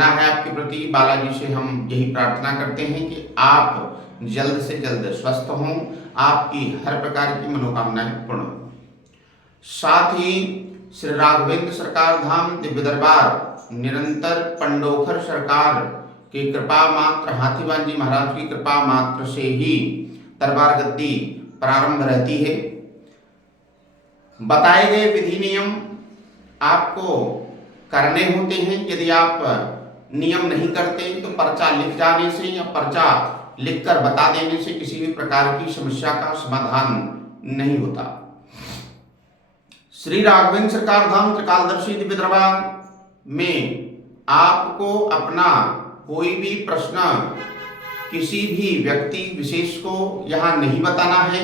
बना है आपके प्रति। बालाजी से हम यही प्रार्थना करते हैं कि आप जल्द से जल्द स्वस्थ हों, आपकी हर प्रकार की मनोकामनाएं पूर्ण हों। साथ ही श्री राघवेंद्र सरकार धाम दिव्य दरबार निरंतर पंडोखर सरकार की कृपा मात्र, हाथीवान जी महाराज की कृपा मात्र से ही दरबार गद्दी प्रारंभ रहती है। बताए गए विधि नियम आपको करने होते हैं। यदि आप नियम नहीं करते तो पर्चा लिख जाने से या पर्चा लिखकर बता देने से किसी भी प्रकार की समस्या का समाधान नहीं होता। श्री राघवेंद्र सरकार धाम त्रिकालदर्शी दिव्य दरबार में आपको अपना कोई भी प्रश्न किसी भी व्यक्ति विशेष को यहां नहीं बताना है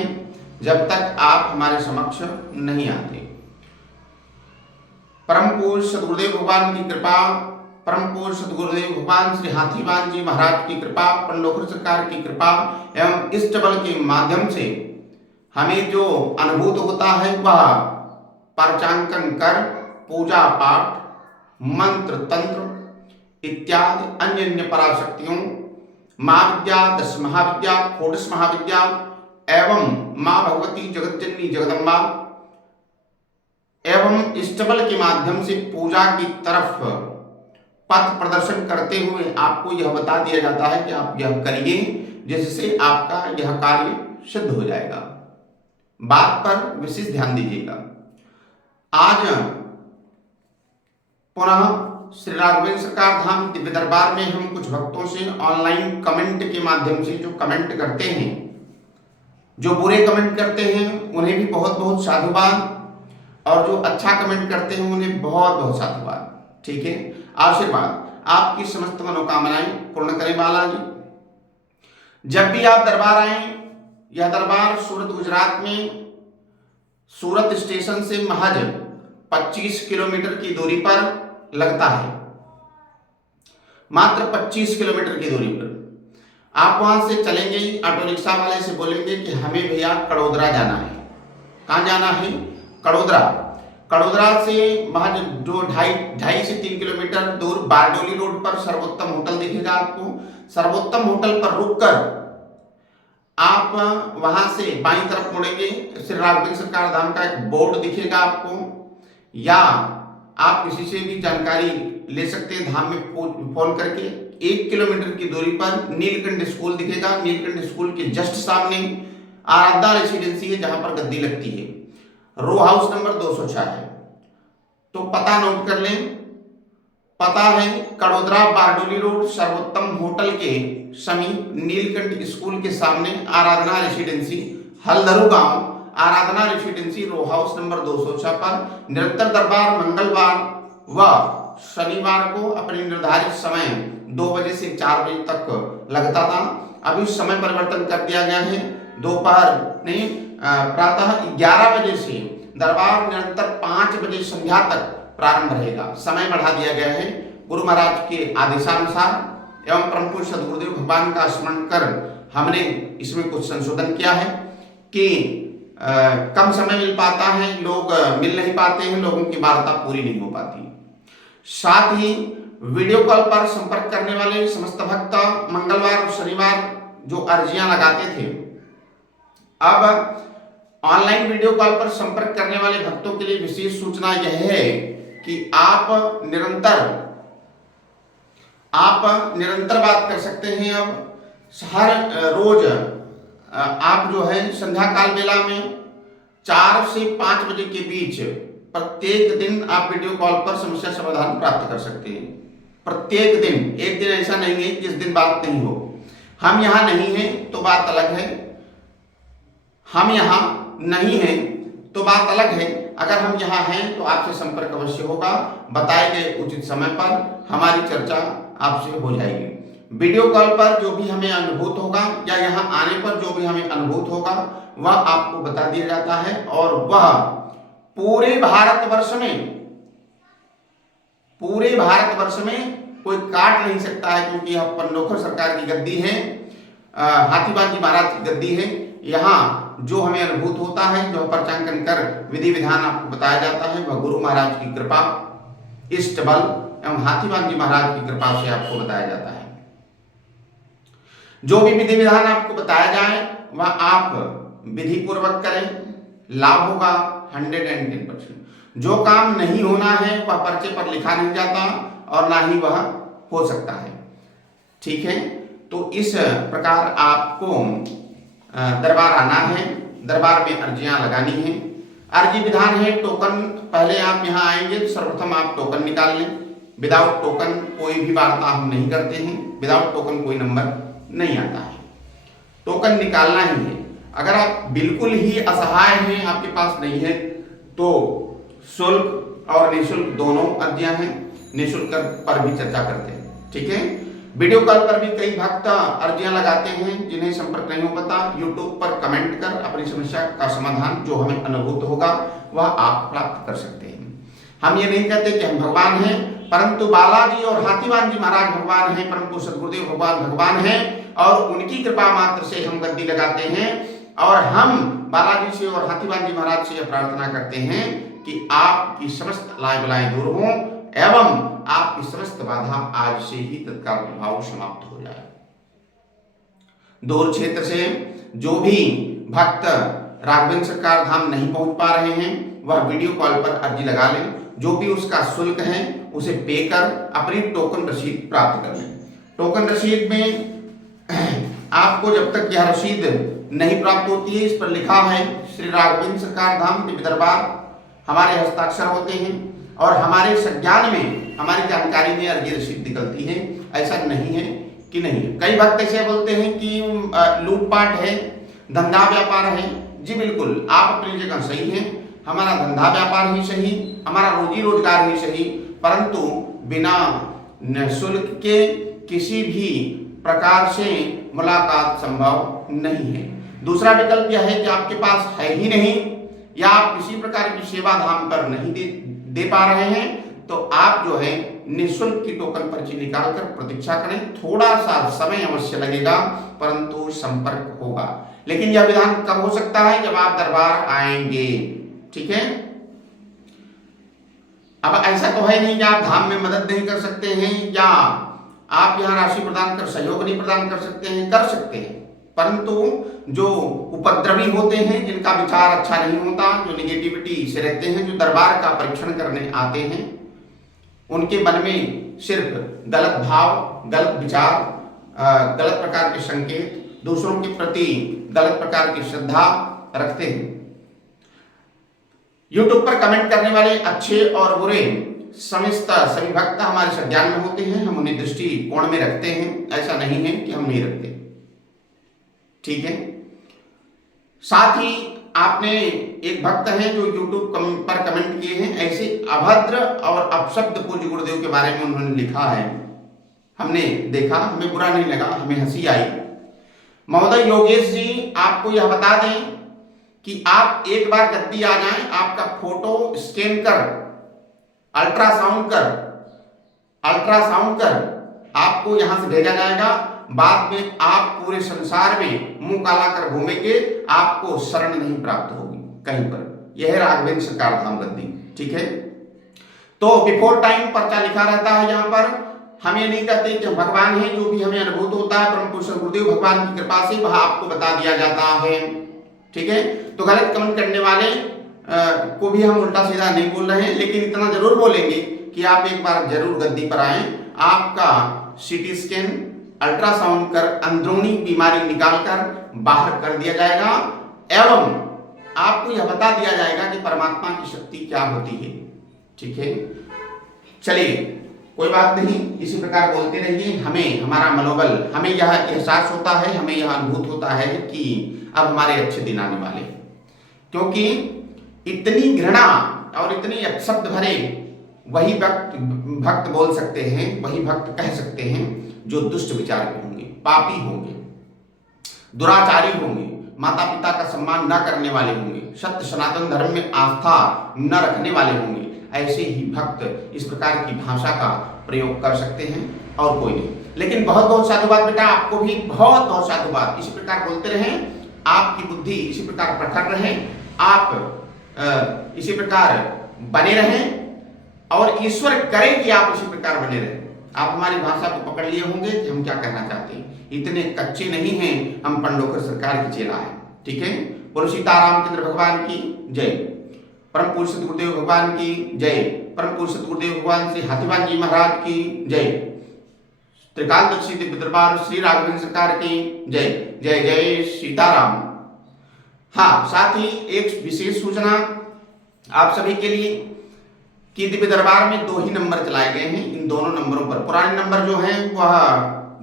जब तक आप हमारे समक्ष नहीं आते। परम पूज्य सद्गुरुदेव भगवान की कृपा, परम पूज्य सद्गुरुदेव भगवान श्री हाथीवान जी महाराज की कृपा, पंडोखर सरकार की कृपा एवं इष्ट बल के माध्यम से हमें जो अनुभूत होता है वह पर्चांकन कर, पूजा पाठ, मंत्र तंत्र इत्यादि अन्य अन्य पराशक्तियों, महाविद्या, दश महाविद्या, षोडश महाविद्या एवं माँ भगवती जगतजननी जगदम्बा एवं इष्टबल के माध्यम से पूजा की तरफ पथ प्रदर्शन करते हुए आपको यह बता दिया जाता है कि आप यह करिए, जिससे आपका यह कार्य सिद्ध हो जाएगा। बात पर विशेष ध्यान दीजिएगा। आज पुनः श्री राघवेंद्र सरकार धाम दिव्य दरबार में हम कुछ भक्तों से ऑनलाइन कमेंट के माध्यम से जो कमेंट करते हैं, जो बुरे कमेंट करते हैं उन्हें भी बहुत बहुत साधुवाद, और जो अच्छा कमेंट करते हैं उन्हें बहुत बहुत साधुवाद। ठीक है, आशीर्वाद आपकी समस्त मनोकामनाएं पूर्ण करें बालाजी। जब भी आप दरबार आए, यह दरबार सूरत गुजरात में सूरत स्टेशन से महज 25 किलोमीटर की दूरी पर लगता है। मात्र 25 किलोमीटर की दूरी पर आप वहां से चलेंगे, ऑटो रिक्शा वाले से बोलेंगे कि हमें भैया कड़ोदरा जाना है। कहाँ जाना है? कड़ोदरा। कड़ोदरा से महज जो 2.5 से 3 किलोमीटर दूर बारडोली रोड पर सर्वोत्तम होटल दिखेगा आपको। सर्वोत्तम होटल पर रुककर आप वहां से बाईं तरफ मुड़ेंगे, श्री राघवेंद्र सरकार धाम का एक बोर्ड दिखेगा आपको, या आप किसी से भी जानकारी ले सकते हैं धाम में फोन करके। 1 किलोमीटर की दूरी पर नीलकंठ स्कूल दिखेगा। नीलकंठ स्कूल के जस्ट सामने आराध्या रेसिडेंसी है जहां पर गद्दी लगती है। रो हाउस नंबर 206 है। तो पता नोट कर लें। पता है कड़ोदरा बारडोली रोड सर्वोत्तम होटल के समीप नीलकंठ स्कूल के सामने आराधना रेसिडेंसी, हल्दरू गांव, आराधना रेसिडेंसी, रो हाउस नंबर 206 पर निरंतर दरबार मंगलवार व शनिवार को अपने निर्धारित समय 2 बजे से 4 बजे तक लगता था। अभी समय परिवर्तन कर दिया गया है। दोपहर नहीं, प्रातः 11 बजे से दरबार निरंतर 5 बजे संध्या तक प्रारंभ रहेगा। समय बढ़ा दिया गया है गुरु महाराज के आदेशानुसार एवं परम पूज्य सद्गुरुदेव भगवान का स्मरण कर हमने इसमें कुछ संशोधन किया है कि कम समय मिल पाता है, लोग मिल नहीं पाते हैं, लोगों की वार्ता पूरी नहीं हो पाती। साथ ही वीडियो कॉल पर संपर्क करने वाले समस्त भक्त मंगलवार और शनिवार जो अर्जियां लगाते थे, अब ऑनलाइन वीडियो कॉल पर संपर्क करने वाले भक्तों के लिए विशेष सूचना यह है कि आप निरंतर बात कर सकते हैं। अब हर रोज आप जो है संध्या काल बेला में 4 से 5 बजे के बीच प्रत्येक दिन आप वीडियो कॉल पर समस्या समाधान प्राप्त कर सकते हैं। प्रत्येक दिन, एक दिन ऐसा नहीं है जिस दिन बात नहीं हो। हम यहाँ नहीं हैं तो बात अलग है, हम यहाँ नहीं हैं तो बात अलग है। अगर हम यहाँ हैं तो आपसे संपर्क अवश्य होगा। बताए गए उचित समय पर हमारी चर्चा आपसे हो जाएगी। वीडियो कॉल पर जो भी हमें अनुभूत होगा या यहाँ आने पर जो भी हमें अनुभूत होगा वह आपको बता दिया जाता है, और वह पूरे भारतवर्ष में कोई काट नहीं सकता है, क्योंकि यह पंडोखर सरकार की गद्दी है, हाथीवान जी महाराज की गद्दी है। यहाँ जो हमें अनुभूत होता है, जो पर्चांकन कर विधि विधान आपको बताया जाता है, वह गुरु महाराज की कृपा, इष्ट बल एवं हाथीवान जी महाराज की कृपा से आपको बताया जाता है। जो भी विधि विधान आपको बताया जाए वह आप विधि पूर्वक करें, लाभ होगा 110%। जो काम नहीं होना है वह पर्चे पर लिखा नहीं जाता और ना ही वह हो सकता है। ठीक है, तो इस प्रकार आपको दरबार आना है, दरबार में अर्जियां लगानी है। अर्जी विधान है टोकन, पहले आप यहाँ आएंगे तो सर्वप्रथम आप टोकन निकाल लें। विदाउट टोकन कोई भी वार्ता हम नहीं करते हैं, विदाउट टोकन कोई नंबर नहीं आता है, टोकन निकालना ही है। अगर आप बिल्कुल ही असहाय हैं, आपके पास नहीं है, तो शुल्क और निःशुल्क दोनों अर्जियां हैं, निःशुल्क पर भी चर्चा करते हैं। ठीक है, वीडियो कॉल पर भी कई भक्त अर्जियां लगाते हैं, जिन्हें संपर्क नहीं हो पाता, यूट्यूब पर कमेंट कर अपनी समस्या का समाधान जो हमें अनुभूत होगा वह आप प्राप्त कर सकते हैं। हम ये नहीं कहते कि हम भगवान हैं, परंतु बालाजी और हाथीवान जी महाराज भगवान हैं, परंतु सदगुरुदेव भगवान भगवान हैं और उनकी कृपा मात्र से हम गद्दी लगाते हैं। और हम बालाजी से और हाथीवान जी महाराज से यह प्रार्थना करते हैं कि आपकी समस्त लाए बलाएं दूर हों एवं आपकी समस्त बाधा आज से ही तत्काल प्रभाव समाप्त हो जाए। दूर क्षेत्र से जो भी भक्त राघवेंद्र सरकार धाम नहीं पहुंच पा रहे हैं वह वीडियो कॉल पर अर्जी लगा लें, जो भी उसका शुल्क है उसे पे कर अपनी टोकन रसीद प्राप्त कर लें। टोकन रसीद में आपको जब तक यह रसीद नहीं प्राप्त होती है, इस पर लिखा है श्री राघवेंद्र सरकार धाम दिव्य दरबार, हमारे हस्ताक्षर होते हैं और हमारे संज्ञान में, हमारी जानकारी में अर्जी रसीद निकलती है। ऐसा नहीं है कि नहीं है। कई भक्त ऐसे बोलते हैं कि लूटपाट है, धंधा व्यापार है। जी बिल्कुल, आप अपनी जगह सही हैं, हमारा धंधा व्यापार ही सही, हमारा रोजी रोजगार ही सही, परंतु बिना शुल्क के किसी भी प्रकार से मुलाकात संभव नहीं है। दूसरा विकल्प यह है कि आपके पास है ही नहीं या आप किसी प्रकार की सेवा धाम पर नहीं दे पा रहे हैं, तो आप जो है निःशुल्क की टोकन पर्ची निकाल कर प्रतीक्षा करें। थोड़ा सा समय अवश्य लगेगा परंतु संपर्क होगा। लेकिन यह विधान कब हो सकता है? जब आप दरबार आएंगे। ठीक है, अब ऐसा तो है नहीं कि आप धाम में मदद नहीं कर सकते हैं या आप यहाँ राशि प्रदान कर सहयोग नहीं प्रदान कर सकते हैं, कर सकते हैं, परंतु जो उपद्रवी होते हैं, जिनका विचार अच्छा नहीं होता, जो निगेटिविटी से रहते हैं, जो दरबार का परीक्षण करने आते हैं, उनके मन में सिर्फ गलत भाव, गलत विचार, गलत प्रकार के संकेत, दूसरों के प्रति गलत प्रकार की श्रद्धा रखते हैं। यूट्यूब पर कमेंट करने वाले अच्छे और बुरे सभी भक्त हमारे संज्ञान में होते हैं, हम उन्हें दृष्टि कोण में रखते हैं, ऐसा नहीं है कि हम नहीं रखते। ठीक है, साथ ही आपने एक भक्त हैं जो यूट्यूब पर कमेंट किए हैं, ऐसे अभद्र और अपशब्द पूज्य गुरुदेव के बारे में उन्होंने लिखा है। हमने देखा, हमें बुरा नहीं लगा, हमें हंसी आई। महोदय योगेश जी, आपको यह बता दें कि आप एक बार गद्दी आ जाएं, आपका फोटो स्कैन कर अल्ट्रासाउंड कर आपको यहां से भेजा जाएगा। बाद में आप पूरे संसार में मुंह काला कर घूमेंगे, आपको शरण नहीं प्राप्त होगी कहीं पर। यह है राघवेंद्र सरकार धाम गद्दी। ठीक है, तो बिफोर टाइम पर्चा लिखा रहता है यहाँ पर। हम ये नहीं कहते कि हम भगवान हैं, जो भी हमें अनुभूत होता है परम गुरुदेव भगवान की कृपा से वह आपको बता दिया जाता है। ठीक है, तो गलत कमेंट करने वाले को भी हम उल्टा सीधा नहीं बोल रहे हैं, लेकिन इतना जरूर बोलेंगे कि आप एक बार जरूर गद्दी पर आएं, आपका सीटी स्कैन अल्ट्रासाउंड कर अंदरूनी बीमारी निकालकर बाहर कर दिया जाएगा एवं आपको यह बता दिया जाएगा कि परमात्मा की शक्ति क्या होती है। ठीक है, चलिए कोई बात नहीं, इसी प्रकार बोलते रहिए। हमें हमारा मनोबल, हमें यह एहसास होता है, हमें यह अनुभूत होता है कि अब हमारे अच्छे दिन आने वाले, क्योंकि इतनी घृणा और इतनी अपशब्द भरे वही भक्त बोल सकते हैं, वही भक्त कह सकते हैं जो दुष्ट विचार के होंगे, पापी होंगे, दुराचारी होंगे, माता पिता का सम्मान न करने वाले होंगे, सत्य सनातन धर्म में आस्था न रखने वाले होंगे। ऐसे ही भक्त इस प्रकार की भाषा का प्रयोग कर सकते हैं और कोई नहीं। लेकिन बहुत बहुत साधुवाद बेटा, आपको भी बहुत बहुत साधुवाद। इसी प्रकार बोलते रहें, आपकी बुद्धि इसी प्रकार प्रखर रहे, आप इसी प्रकार बने रहें और ईश्वर करे कि आप इसी प्रकार बने रहे। आप हमारी भाषा को पकड़ लिए होंगे कि हम क्या कहना चाहते हैं। इतने कच्चे नहीं हैं हम, पंडोकर सरकार की चेला है। ठीक है, बोलो सीतारामचंद्र भगवान की जय, परम पूज्य सतगुरुदेव भगवान की जय, परम पूज्य सतगुरुदेव भगवान श्री हाथीवान जी महाराज की जय, त्रिकालदर्शी दिव्य दरबार श्री राघवेंद्र सरकार की जय। जय जय सीताराम। हाँ, साथ ही एक विशेष सूचना आप सभी के लिए कि दिव्य दरबार में 2 ही नंबर चलाए गए हैं। इन दोनों नंबरों पर पुराने नंबर जो हैं वह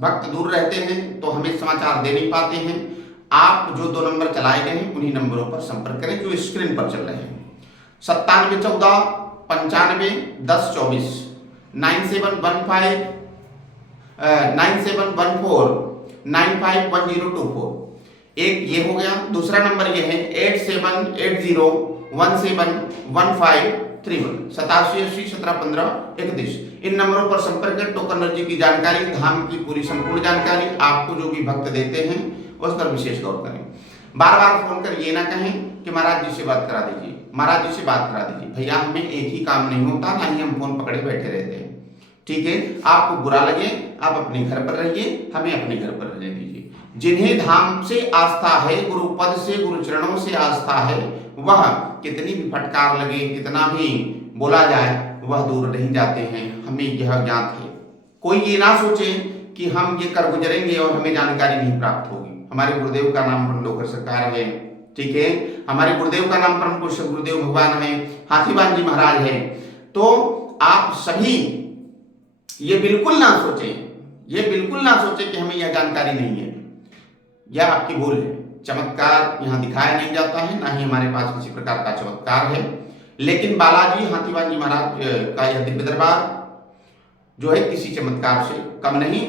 भक्त दूर रहते हैं तो हमें समाचार दे नहीं पाते हैं। आप जो 2 नंबर चलाए गए हैं उन्हीं नंबरों पर संपर्क करें जो स्क्रीन पर चल रहे हैं। 9714 95 10 24, 9714 951024। एक ये हो गया। दूसरा नंबर ये है 8780171531, 8780171531। इन नंबरों पर संपर्क कर टोकन एनर्जी की जानकारी, धाम की पूरी संपूर्ण जानकारी आपको जो भी भक्त देते हैं उस पर विशेष गौर करें। बार बार फोन कर ये ना कहें कि महाराज जी से बात करा दीजिए, महाराज जी से बात करा दीजिए। भैया हमें एक ही काम नहीं होता, ना ही हम फोन पकड़े बैठे रहते हैं। ठीक है, आपको बुरा लगे आप अपने घर पर रहिए, हमें अपने घर पर रहने दीजिए। जिन्हें धाम से आस्था है, गुरु पद से गुरु चरणों से आस्था है, वह कितनी भी फटकार लगे, कितना भी बोला जाए, वह दूर नहीं जाते हैं। हमें यह ज्ञात है। कोई ये ना सोचे कि हम ये कर गुजरेंगे और हमें जानकारी नहीं प्राप्त होगी। हमारे गुरुदेव का नाम पंडोकर सरकार है। ठीक है, हमारे गुरुदेव का नाम परम पूज्य गुरुदेव भगवान है, हाथीवान जी महाराज है। तो आप सभी ये बिल्कुल ना सोचें कि हमें यह जानकारी नहीं है। यह आपकी भूल है। चमत्कार यहाँ दिखाया नहीं जाता है, ना ही हमारे पास किसी प्रकार का चमत्कार है। लेकिन बालाजी हाथीवान जी महाराज का यह दिव्य दरबार जो है किसी चमत्कार से कम नहीं।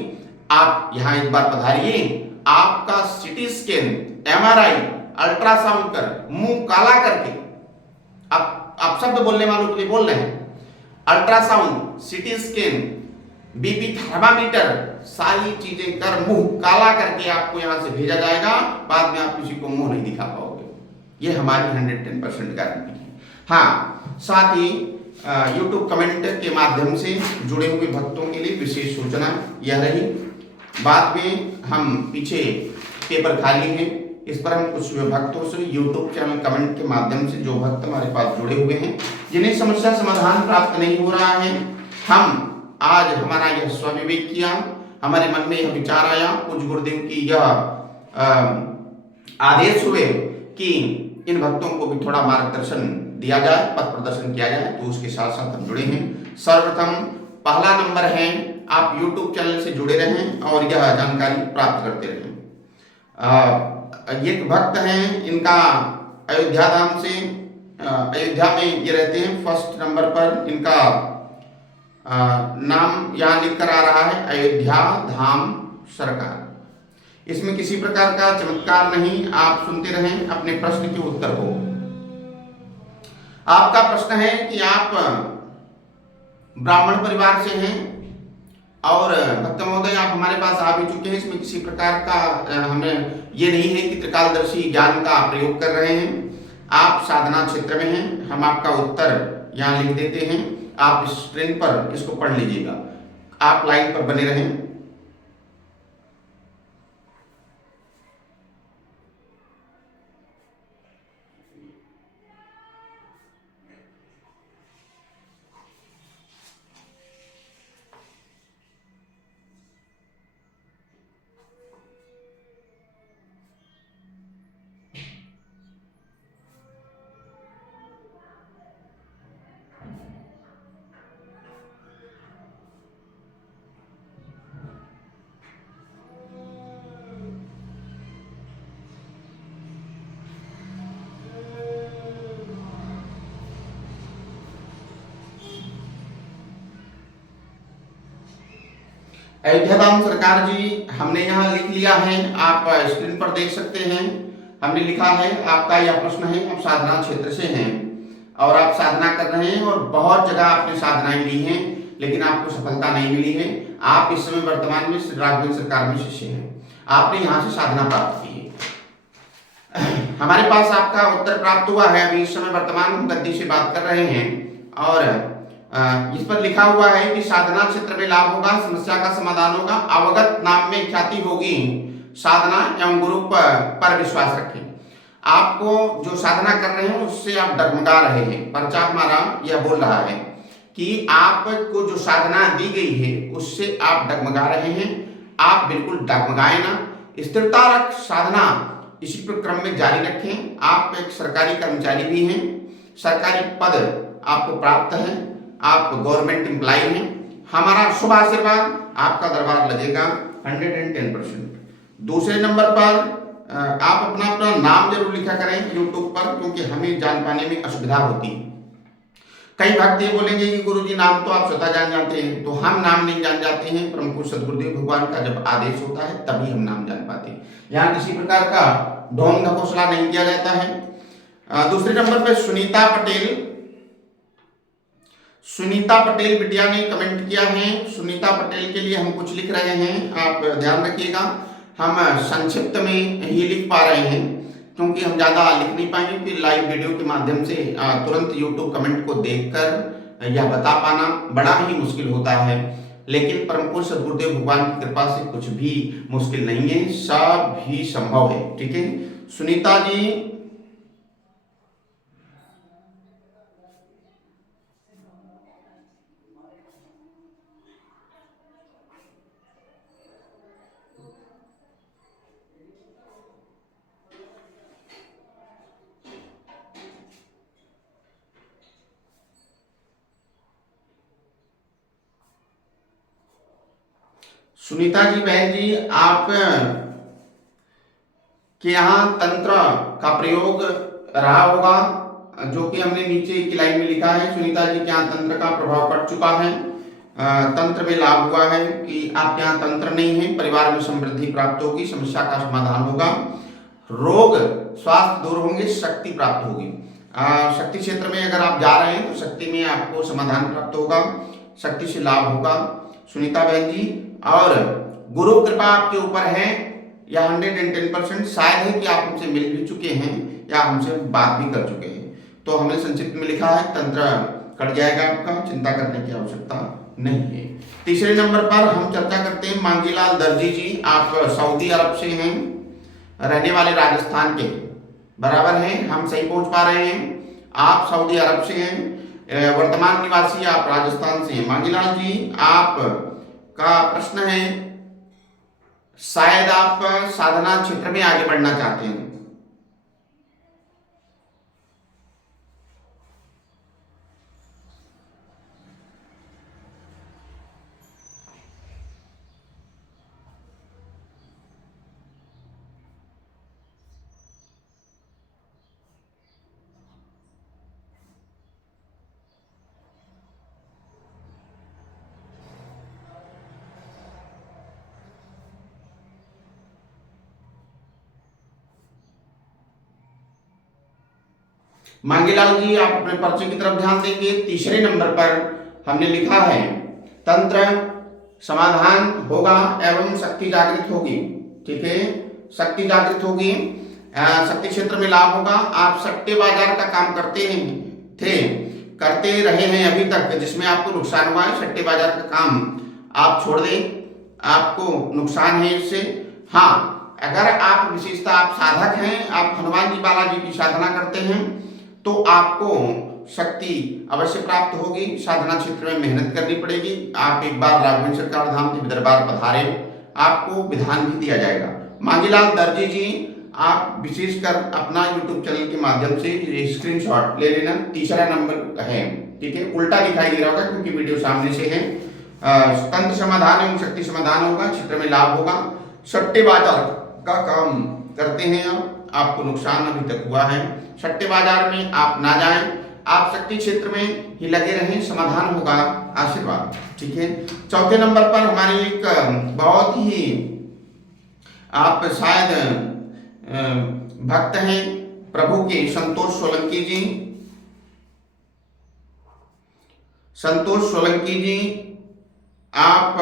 आप यहाँ एक बार पधारिए, आपका सिटी स्कैन, MRI, अल्ट्रासाउंड कर मुंह काला करके, आप शब्द बोलने वालों के लिए बोल रहे हैं, ultrasound, CT scan, BP thermometer, सारी चीजें कर मुंह काला करके आपको यहां से भेजा जाएगा। बाद में आप किसी को मुंह नहीं दिखा पाओगे। ये हमारी 110% गारंटी है। हाँ, साथ ही YouTube कमेंट के माध्यम से जुड़े हुए भक्तों के लिए विशेष सूचना यह रही। बाद में हम पीछे पेपर खाली है, इस पर हम कुछ भक्तों से YouTube चैनल कमेंट के माध्यम से, जो भक्त हमारे पास जुड़े हुए हैं, जिन्हें समस्या समाधान प्राप्त नहीं हो रहा है, हम आज हमारा यह स्वविवेक किया, हमारे मन में यह विचार आया, पूज्य गुरुदेव की यह आदेश हुए कि इन भक्तों को भी थोड़ा मार्गदर्शन दिया जाए, पथ प्रदर्शन किया जाए, तो उसके साथ साथ हम जुड़े हैं। सर्वप्रथम पहला नंबर है, आप YouTube चैनल से जुड़े रहें और यह जानकारी प्राप्त करते रहें। एक भक्त हैं, इनका अयोध्या धाम से, अयोध्या में ये रहते हैं। फर्स्ट नंबर पर इनका नाम यहाँ लिख कर आ रहा है, अयोध्या धाम सरकार। इसमें किसी प्रकार का चमत्कार नहीं। आप सुनते रहें अपने प्रश्न के उत्तर को। आपका प्रश्न है कि आप ब्राह्मण परिवार से हैं और भक्त महोदय आप हमारे पास आ भी चुके हैं। इसमें किसी प्रकार का हमें ये नहीं है कि त्रिकालदर्शी ज्ञान का प्रयोग कर रहे हैं। आप साधना क्षेत्र में हैं। हम आपका उत्तर यहाँ लिख देते हैं, आप स्क्रीन पर इसको पढ़ लीजिएगा। आप लाइन पर बने रहें। अयोध्या धाम सरकार जी हमने यहाँ लिख लिया है, आप स्क्रीन पर देख सकते हैं। हमने लिखा है, आपका यह प्रश्न है, आप साधना क्षेत्र से हैं और आप साधना कर रहे हैं और बहुत जगह आपने साधनाएं ली हैं लेकिन आपको सफलता नहीं मिली है। आप इस समय वर्तमान में राघवेंद्र सरकार में शिष्य हैं, आपने यहाँ से साधना प्राप्त की है। हमारे पास आपका उत्तर प्राप्त हुआ है। अभी इस समय वर्तमान हम गद्दी से बात कर रहे हैं और इस पर लिखा हुआ है कि साधना क्षेत्र में लाभ होगा, समस्या का समाधान होगा, अवगत नाम में ख्याति होगी, साधना एवं गुरु पर विश्वास रखें। आपको जो साधना कर रहे हैं उससे आप डगमगा रहे हैं। पर्चा हमारा यह बोल रहा है कि आपको जो साधना दी गई है उससे आप डगमगा रहे हैं। आप बिल्कुल डगमगाए ना, स्थिरता रख साधना इसी क्रम में जारी रखें। आप एक सरकारी कर्मचारी भी हैं, सरकारी पद आपको प्राप्त है, आप गवर्नमेंट एम्प्लॉय हैं। हमारा शुभ आशीर्वाद, आपका दरबार लगेगा 110%। दूसरे नंबर पर आप अपना नाम जरूर लिखा करें यूट्यूब पर, क्योंकि हमें जान पाने में असुविधा होती है। कई भक्त ये बोलेंगे कि गुरुजी नाम तो आप स्वतः जान जाते हैं, तो हम नाम नहीं जान जाते हैं, परंतु सदगुरुदेव भगवान का जब आदेश होता है तभी हम नाम जान पाते हैं। यहाँ किसी प्रकार का ढोंग ढकोसला नहीं किया जाता है। दूसरे नंबर पर सुनीता पटेल बिटिया ने कमेंट किया है। सुनीता पटेल के लिए हम कुछ लिख रहे हैं, आप ध्यान रखिएगा। हम संक्षिप्त में ही लिख पा रहे हैं, क्योंकि हम ज़्यादा लिख नहीं पाएंगे। फिर लाइव वीडियो के माध्यम से तुरंत यूट्यूब कमेंट को देखकर यह बता पाना बड़ा ही मुश्किल होता है। लेकिन परम पूज्य सद्गुरुदेव भगवान की कृपा से कुछ भी मुश्किल नहीं है, सब भी संभव है। ठीक है सुनीता जी, सुनीता जी बहन जी, आप के यहाँ तंत्र का प्रयोग रहा होगा, जो कि हमने नीचे की लाइन में लिखा है। सुनीता जी के यहाँ तंत्र का प्रभाव पड़ चुका है, तंत्र में लाभ हुआ है कि आपके यहाँ तंत्र नहीं है, परिवार में समृद्धि प्राप्त होगी, समस्या का समाधान होगा, रोग स्वास्थ्य दूर होंगे, शक्ति प्राप्त होगी। शक्ति क्षेत्र में अगर आप जा रहे हैं तो शक्ति में आपको समाधान प्राप्त होगा, शक्ति से लाभ होगा सुनीता बहन जी। और गुरु कृपा आपके ऊपर है, या 110% शायद है कि आप हमसे मिल भी चुके हैं या हमसे बात भी कर चुके हैं। तो हमने संक्षिप्त में लिखा है तंत्र कट जाएगा आपका, चिंता करने की आवश्यकता नहीं है। तीसरे नंबर पर हम चर्चा करते हैं मांगीलाल दर्जी जी। आप सऊदी अरब से हैं, रहने वाले राजस्थान के बराबर हैं, हम सही पहुंच पा रहे हैं। आप सऊदी अरब से हैं, वर्तमान निवासी आप राजस्थान से हैं। मांगीलाल जी, आप का प्रश्न है शायद आप साधना क्षेत्र में आगे बढ़ना चाहते हैं। मांगीलाल जी, आप अपने पर्चे की तरफ ध्यान देंगे। तीसरे नंबर पर हमने लिखा है तंत्र समाधान होगा एवं शक्ति जागृत होगी। ठीक है, शक्ति जागृत होगी, शक्ति क्षेत्र में लाभ होगा। आप सट्टे बाजार का काम करते रहे हैं अभी तक, जिसमें आपको नुकसान हुआ है। सट्टे बाजार का काम आप छोड़ दें, आपको नुकसान है इससे। हाँ, अगर आप विशेषता आप साधक हैं, आप हनुमान जी बालाजी की साधना करते हैं, तो आपको शक्ति अवश्य प्राप्त होगी। साधना क्षेत्र में मेहनत करनी पड़ेगी। आप एक बार राघवेंद्र सरकार धाम के दरबार पधारे, आपको विधान भी दिया जाएगा। मांगीलाल दर्जी जी, आप विशेषकर अपना यूट्यूब चैनल के माध्यम से स्क्रीनशॉट ले लेना। तीसरा नंबर है, ठीक है, उल्टा दिखाई दे रहा होगा क्योंकि वीडियो सामने से है। तंत्र समाधान एवं शक्ति समाधान होगा, क्षेत्र में लाभ होगा। सट्टे बाजार का काम करते हैं आपको नुकसान अभी तक हुआ है। सट्टे बाजार में आप ना जाएं, आप शक्ति क्षेत्र में ही लगे रहें, समाधान होगा, आशीर्वाद। ठीक है, चौथे नंबर पर हमारी एक बहुत ही आप शायद भक्त हैं प्रभु के, संतोष सोलंकी जी। संतोष सोलंकी जी, आप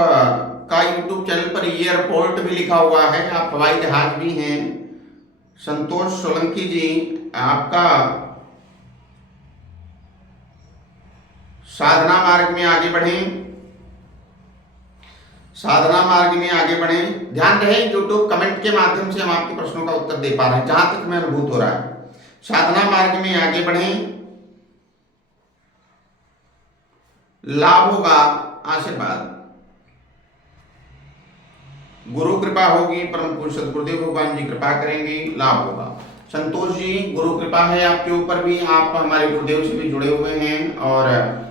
का यूट्यूब चैनल पर एयरपोर्ट भी लिखा हुआ है, आप हवाई जहाज भी हैं। संतोष सोलंकी जी, आपका साधना मार्ग में आगे बढ़ें, साधना मार्ग में आगे बढ़ें। ध्यान रहे यूट्यूब कमेंट के माध्यम से हम आपके प्रश्नों का उत्तर दे पा रहे हैं जहां तक मैं अनुभूत हो रहा है। साधना मार्ग में आगे बढ़ें, लाभ होगा, आशीर्वाद, गुरु कृपा होगी, परम पुरुष सदगुरुदेव भगवान जी कृपा करेंगे, लाभ होगा। संतोष जी, गुरु कृपा है आपके ऊपर भी, आप हमारे गुरुदेव से भी जुड़े हुए हैं और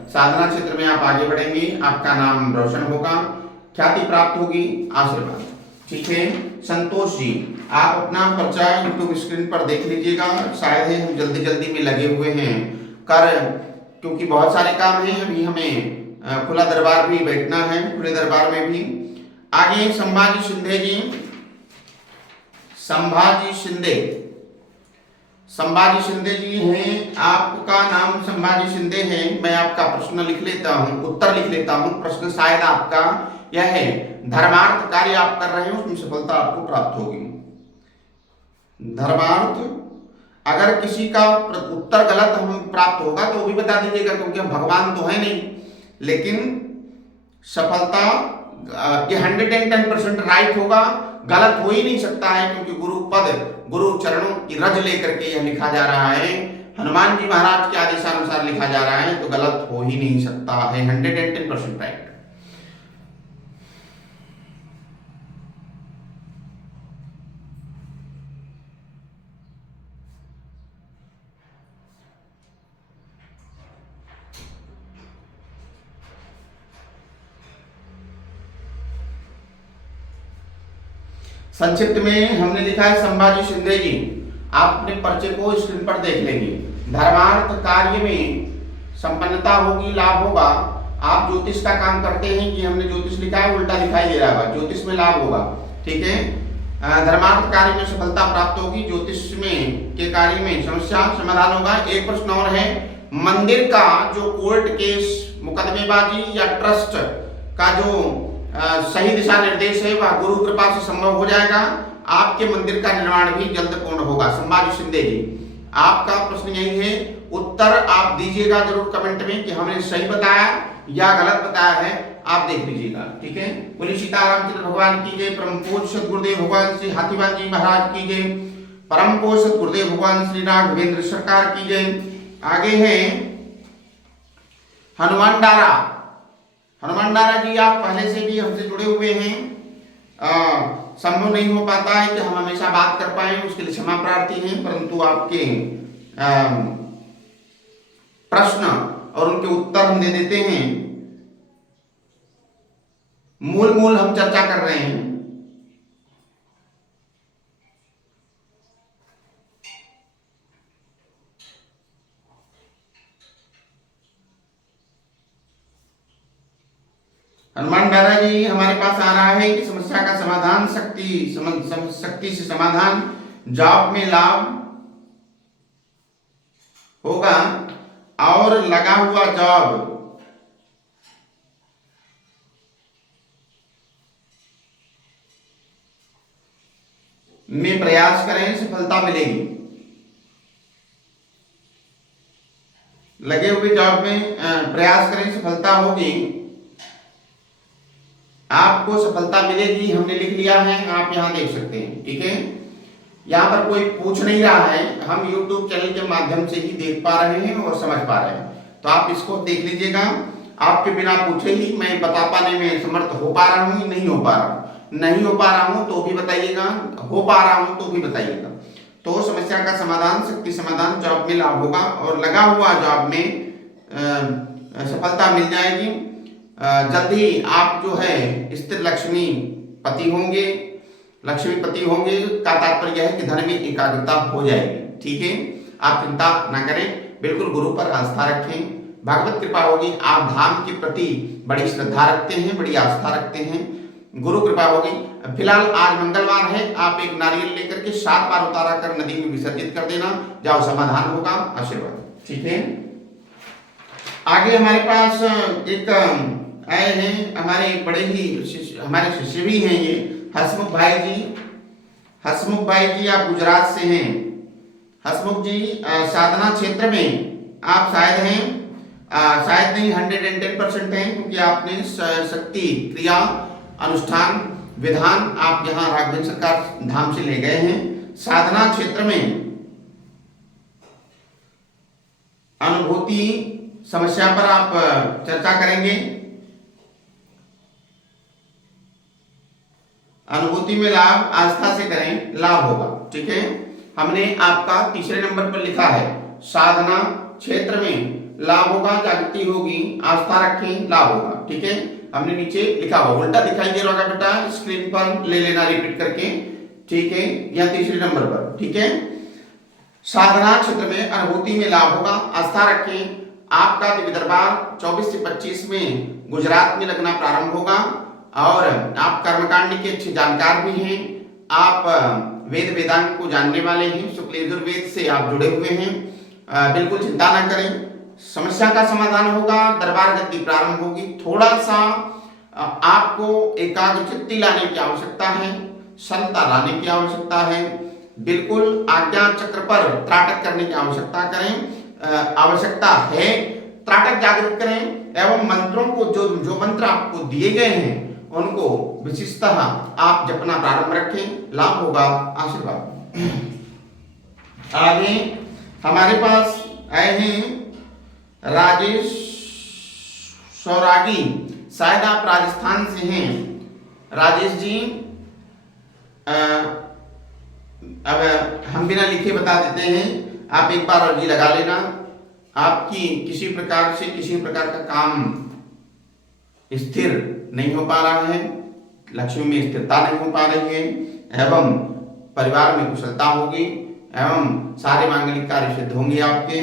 साधना क्षेत्र में आप आगे बढ़ेंगे, आपका नाम रोशन होगा, ख्याति प्राप्त होगी, आशीर्वाद। ठीक है संतोष जी, आप अपना पर्चा यूट्यूब स्क्रीन पर देख लीजिएगा। शायद है हम जल्दी जल्दी में लगे हुए हैं क्योंकि बहुत सारे काम हैं, अभी हमें खुला दरबार भी बैठना है, खुले दरबार में भी। आगे संभाजी शिंदे जी, संभाजी शिंदे, संभाजी शिंदे जी हैं, आपका नाम संभाजी शिंदे है। मैं आपका प्रश्न लिख लेता हूं, उत्तर लिख लेता हूं। प्रश्न शायद आपका यह है, धर्मार्थ कार्य आप कर रहे हैं उसमें सफलता आपको प्राप्त होगी। धर्मार्थ, अगर किसी का उत्तर गलत हम प्राप्त होगा तो वो भी बता दीजिएगा, क्योंकि हम भगवान तो है नहीं, लेकिन सफलता ये 110% राइट होगा, गलत हो ही नहीं सकता है, क्योंकि गुरु पद, गुरु चरणों की रज लेकर के यह लिखा जा रहा है, हनुमान जी महाराज के आदेशानुसार लिखा जा रहा है, तो गलत हो ही नहीं सकता है, 110% राइट। संक्षिप्त में हमने लिखा है संभाजी शिंदे जी, आप अपने पर्चे को स्क्रीन पर देख लेंगे। धर्मार्थ कार्य में संपन्नता होगी, लाभ होगा। आप ज्योतिष का काम करते हैं कि हमने ज्योतिष लिखा है, उल्टा दिखाई दे रहा होगा, ज्योतिष में लाभ होगा। ठीक है, धर्मार्थ कार्य में सफलता प्राप्त होगी, ज्योतिष में के कार्य में समस्या समाधान होगा। एक प्रश्न और है, मंदिर का जो कोर्ट केस, मुकदमेबाजी या ट्रस्ट का जो सही दिशा निर्देश है वह गुरु कृपा से संभव हो जाएगा। आपके मंदिर का निर्माण भी जल्द पूर्ण होगा। संभाजी शिंदे जी, आपका प्रश्न यही है, उत्तर आप दीजिएगा जरूर कमेंट में कि हमने सही बताया या गलत बताया है, आप देख लीजिएगा। ठीक है, बोलिए सीतारामचंद्र भगवान की जय, परम पूज्य सद्गुरुदेव भगवान श्री हाथीवान जी महाराज की जय, परम पूज्य सद्गुरुदेव भगवान श्री राघवेंद्र सरकार की जय। आगे है हनुमान डारा। हनुमान डारा जी, आप पहले से भी हमसे जुड़े हुए हैं, संभव नहीं हो पाता है कि हम हमेशा बात कर पाए, उसके लिए क्षमा प्रार्थी हैं, परंतु आपके प्रश्न और उनके उत्तर हम दे देते हैं। मूल हम चर्चा कर रहे हैं। हनुमान डारा जी, हमारे पास आ रहा है कि समस्या का समाधान, शक्ति से समाधान, जॉब में लाभ होगा और लगा हुआ जॉब में प्रयास करें, सफलता मिलेगी। लगे हुए जॉब में प्रयास करें, सफलता होगी, आपको सफलता मिलेगी, हमने लिख लिया है, आप यहां देख सकते हैं। ठीक है, यहाँ पर कोई पूछ नहीं रहा है, हम YouTube चैनल के माध्यम से ही देख पा रहे हैं और समझ पा रहे हैं, तो आप इसको देख लीजिएगा। आपके बिना पूछे ही मैं बता पाने में समर्थ हो पा रहा हूँ, नहीं हो पा रहा हूँ, नहीं हो पा रहा हूँ तो भी बताइएगा, हो पा रहा हूँ तो भी बताइएगा। तो समस्या का समाधान, शक्ति समाधान, जॉब में लाभ होगा और लगा हुआ जॉब में सफलता मिल जाएगी। जल्द ही आप जो है स्थिर लक्ष्मी पति होंगे, लक्ष्मीपति होंगे का तात्पर्य यह है कि धन में एकाग्रता हो जाएगी। ठीक है, आप चिंता ना करें, बिल्कुल गुरु पर आस्था रखें, भगवत कृपा होगी। आप धाम के प्रति बड़ी श्रद्धा रखते हैं, बड़ी आस्था रखते हैं, गुरु कृपा होगी। फिलहाल आज मंगलवार है, आप एक नारियल लेकर के 7 बार उतारा कर नदी में विसर्जित कर देना, जाओ समाधान होगा, आशीर्वाद। ठीक है, आगे हमारे पास एक आए हैं, हमारे बड़े ही हमारे शिष्य भी हैं ये, हसमुख भाई जी। हसमुख भाई जी, आप गुजरात से हैं। हसमुख जी, साधना क्षेत्र में आप शायद हैं, शायद नहीं 110% है, क्योंकि आपने शक्ति क्रिया अनुष्ठान विधान आप यहाँ राघवेंद्र सरकार धाम से ले गए हैं। साधना क्षेत्र में अनुभूति समस्या पर आप चर्चा करेंगे। अनुभूति में लाभ आस्था से करें, लाभ होगा। ठीक है, हमने आपका तीसरे नंबर पर लिखा है साधना क्षेत्र में लाभ होगा, जागृति होगी, आस्था रखें, लाभ होगा। ठीक है, हमने नीचे लिखा हुआ, उल्टा दिखाई दे रहा होगा बेटा, स्क्रीन पर ले लेना रिपीट करके। ठीक है, या तीसरे नंबर पर। ठीक है, साधना क्षेत्र में अनुभूति में लाभ होगा, आस्था रखें। आपका दिव्य दरबार 24 से 25 में गुजरात में लगना प्रारंभ होगा और आप कर्मकांड के अच्छे जानकार भी हैं। आप वेद वेदांग को जानने वाले हैं, शुक्ल यजुर्वेद से आप जुड़े हुए हैं। बिल्कुल चिंता न करें, समस्या का समाधान होगा, दरबार गति प्रारंभ होगी। थोड़ा सा आपको एकाग्रचित्ती लाने की आवश्यकता है, सरलता लाने की आवश्यकता है। बिल्कुल आज्ञा चक्र पर त्राटक करने की आवश्यकता है। त्राटक जागृत करें एवं मंत्रों को जो मंत्र आपको दिए गए हैं उनको विशेषतः आप जपना प्रारंभ रखें, लाभ होगा, आशीर्वाद। आगे हमारे पास आए हैं राजेश सौरागी, शायद आप राजस्थान से हैं। राजेश जी, अब हम बिना लिखे बता देते हैं, आप एक बार अर्जी लगा लेना। आपकी किसी प्रकार का काम स्थिर नहीं हो पा रहा है, लक्ष्मी में स्थिरता नहीं हो पा रही है, एवं परिवार में कुशलता होगी एवं सारे मांगलिक कार्य सिद्ध होंगे आपके।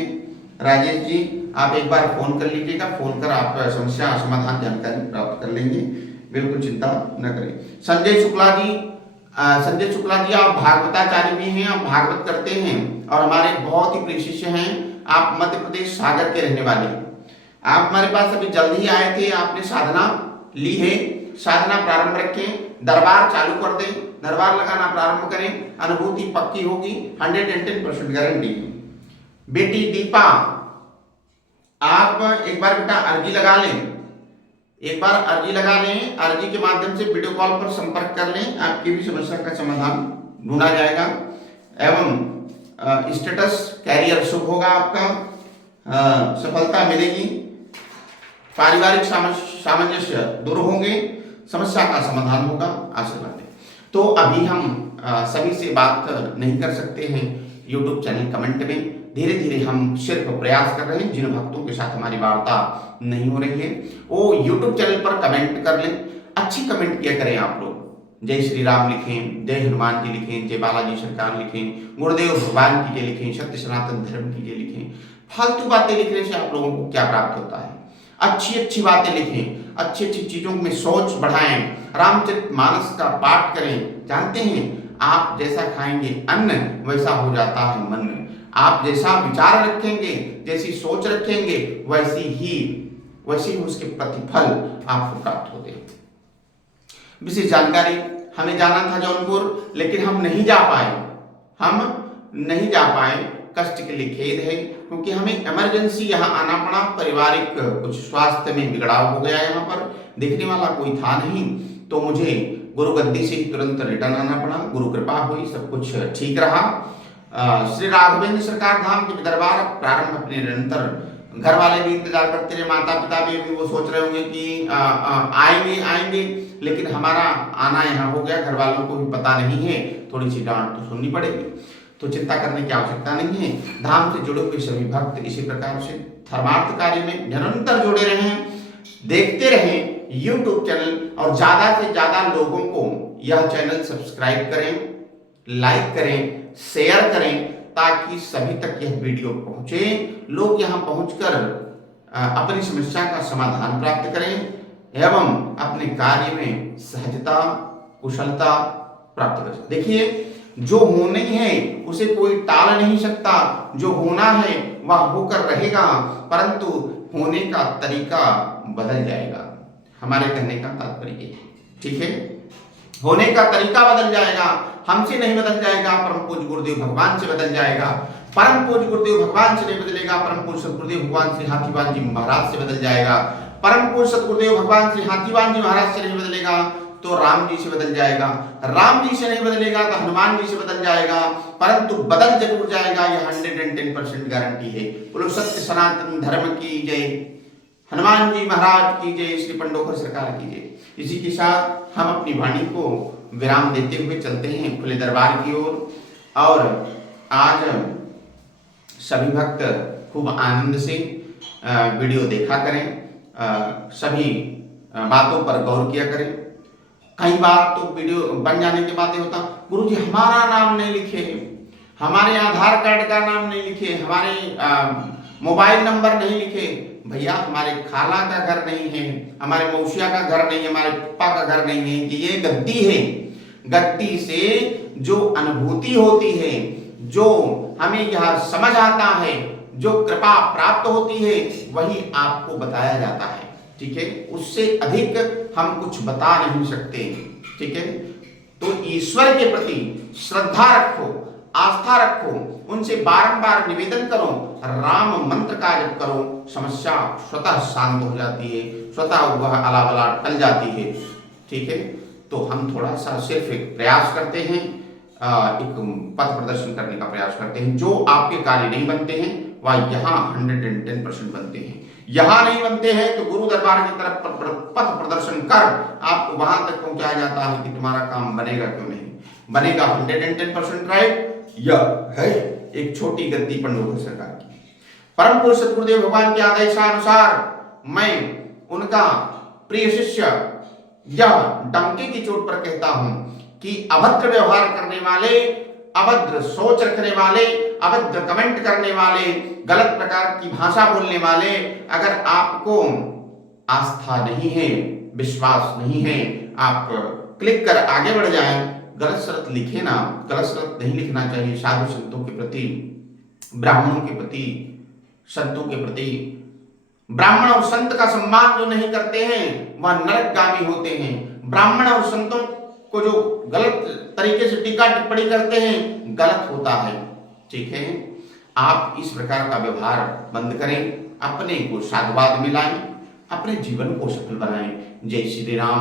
राजेश जी, आप एक बार फोन कर लीजिएगा, फोन कर आप समस्या समाधान जानकारी प्राप्त कर लेंगे, बिल्कुल चिंता न करें। संजय शुक्ला जी, आप भागवताचार्य भी हैं, आप भागवत करते हैं और हमारे बहुत ही प्रिय शिष्य हैं। आप मध्य प्रदेश सागर के रहने वाले हैं। आप हमारे पास अभी जल्द ही आए थे, आपने साधना ली है, साधना प्रारंभ रखें, दरबार चालू कर दें, दरबार लगाना प्रारंभ करें, अनुभूति पक्की होगी, 110% गारंटी। बेटी दीपा, आप एक बार बेटा अर्जी लगा लें, अर्जी के माध्यम से वीडियो कॉल पर संपर्क कर लें, आपकी भी समस्या का समाधान ढूंढा जाएगा एवं स्टेटस कैरियर शुभ होगा, आपका सफलता मिलेगी, पारिवारिक सामंजस्य दूर होंगे, समस्या का समाधान होगा, आशीर्वाद। तो अभी हम सभी से बात नहीं कर सकते हैं YouTube चैनल कमेंट में, धीरे धीरे हम सिर्फ प्रयास कर रहे हैं। जिन भक्तों के साथ हमारी वार्ता नहीं हो रही है वो YouTube चैनल पर कमेंट कर लें, अच्छी कमेंट किया करें आप लोग। जय श्री राम लिखें, जय हनुमान जी लिखें, जय बालाजी सरकार लिखें, गुरुदेव भगवान की जय लिखें, सत्य सनातन धर्म की जय लिखें। फालतू बातें लिखने से आप लोगों को क्या प्राप्त होता है? अच्छी बातें लिखें, अच्छी चीजों में सोच बढ़ाएं, रामचरितमानस का पाठ करें। जानते हैं आप जैसा खाएंगे अन्न वैसा हो जाता है मन, आप जैसा विचार रखेंगे, जैसी सोच रखेंगे, वैसी ही उसके प्रतिफल आपको प्राप्त होते हैं। विशेष जानकारी हमें जाना था जौनपुर, लेकिन हम नहीं जा पाए, कष्ट के लिए खेद है, क्योंकि हमें इमरजेंसी यहाँ आना पड़ा, पारिवारिक कुछ स्वास्थ्य में बिगड़ाव हो गया, यहाँ पर देखने वाला कोई था नहीं, तो मुझे गुरु गद्दी से ही तुरंत रिटर्न आना पड़ा। गुरु कृपा हुई, सब कुछ ठीक रहा। श्री राघवेंद्र सरकार धाम के दरबार प्रारंभ अपने निरंतर, घर वाले भी इंतजार करते रहे, माता पिता भी वो सोच रहे होंगे कि आएंगे, लेकिन हमारा आना यहाँ हो गया। घर वालों को भी पता नहीं है, थोड़ी सी डांट तो सुननी पड़ेगी, तो चिंता करने की आवश्यकता नहीं है। धाम से जुड़े हुए सभी भक्त इसी प्रकार से धर्मार्थ कार्य में निरंतर जुड़े रहें, देखते रहें YouTube चैनल, और ज्यादा से ज्यादा लोगों को यह चैनल सब्सक्राइब करें, लाइक करें, शेयर करें, ताकि सभी तक यह वीडियो पहुंचे, लोग यहां पहुंचकर अपनी समस्या का समाधान प्राप्त करें एवं अपने कार्य में सहजता कुशलता प्राप्त कर सकें। देखिए, जो होना है उसे कोई टाल नहीं सकता, जो होना है वह होकर रहेगा, परंतु होने का तरीका बदल जाएगा। हमारे कहने का तात्पर्य, ठीक है, होने का तरीका बदल जाएगा, हमसे नहीं बदल जाएगा, परम पूज्य गुरुदेव भगवान से बदल जाएगा। परम पूज्य गुरुदेव भगवान से नहीं बदलेगा, परम पूज्य सतगुरुदेव भगवान श्री हाथीवान जी महाराज से बदल जाएगा। परम पूज्य सतगुरुदेव भगवान श्री हाथीवान जी महाराज से नहीं बदलेगा तो राम जी से बदल जाएगा, राम जी से नहीं बदलेगा तो हनुमान जी से बदल जाएगा, परंतु बदल जरूर जाएगा, यह 110% गारंटी है। बोलो सत्य सनातन धर्म की जय, हनुमान जी महाराज की जय, श्री पंडोखर सरकार की जय। इसी के साथ हम अपनी वाणी को विराम देते हुए चलते हैं खुले दरबार की ओर। और आज सभी भक्त खूब आनंद से वीडियो देखा करें, सभी बातों पर गौर किया करें। कई बार तो वीडियो बन जाने के बाद ये होता, गुरुजी हमारा नाम नहीं लिखे, हमारे आधार कार्ड का नाम नहीं लिखे, हमारे मोबाइल नंबर नहीं लिखे। भैया हमारे खाला का घर नहीं है, हमारे मौसिया का घर नहीं है, हमारे पप्पा का घर नहीं है, कि ये गद्दी है। गद्दी से जो अनुभूति होती है, जो हमें यह समझ आता है, जो कृपा प्राप्त होती है, वही आपको बताया जाता है। ठीक है, उससे अधिक हम कुछ बता नहीं सकते। ठीक है, तो ईश्वर के प्रति श्रद्धा रखो, आस्था रखो, उनसे बारंबार निवेदन करो, राम मंत्र का जप करो, समस्या स्वतः शांत हो जाती है, स्वतः वह अलावला टल जाती है। ठीक है, तो हम थोड़ा सा सिर्फ एक प्रयास करते हैं, एक पथ प्रदर्शन करने का प्रयास करते हैं। जो आपके कार्य नहीं बनते हैं वह यहाँ 110% बनते हैं। यहाँ नहीं बनते हैं तो गुरु दरबार की तरफ पथ प्रदर्शन कर आपको वहां तक पहुंचाया जाता है कि तुम्हारा काम बनेगा क्यों नहीं बनेगा। 110% राइट। यह है एक छोटी गद्दी पंडोखर सरकार की। परम पुरुष सतगुरुदेव भगवान के आदेशानुसार मैं उनका प्रिय शिष्य यह डंके की चोट पर कहता हूं कि अभद्र व्यवहार करने वाले, अभद्र सोच रखने वाले, अभद्र कमेंट करने वाले, गलत प्रकार की भाषा बोलने वाले, अगर आपको आस्था नहीं है, विश्वास नहीं है, आप क्लिक कर आगे बढ़ जाएं। गलत शरत लिखे ना, गलत शरत नहीं लिखना चाहिए। साधु संतों के प्रति, ब्राह्मणों के प्रति, संतों के प्रति, ब्राह्मण और संत का सम्मान जो नहीं करते हैं वह नरकगामी होते हैं। ब्राह्मण और संतों को जो गलत तरीके से टीका टिप्पणी करते हैं गलत होता है। ठीक है, आप इस प्रकार का व्यवहार बंद करें, अपने को साधुवाद में लाएं, अपने जीवन को सफल बनाएं। जय श्री राम।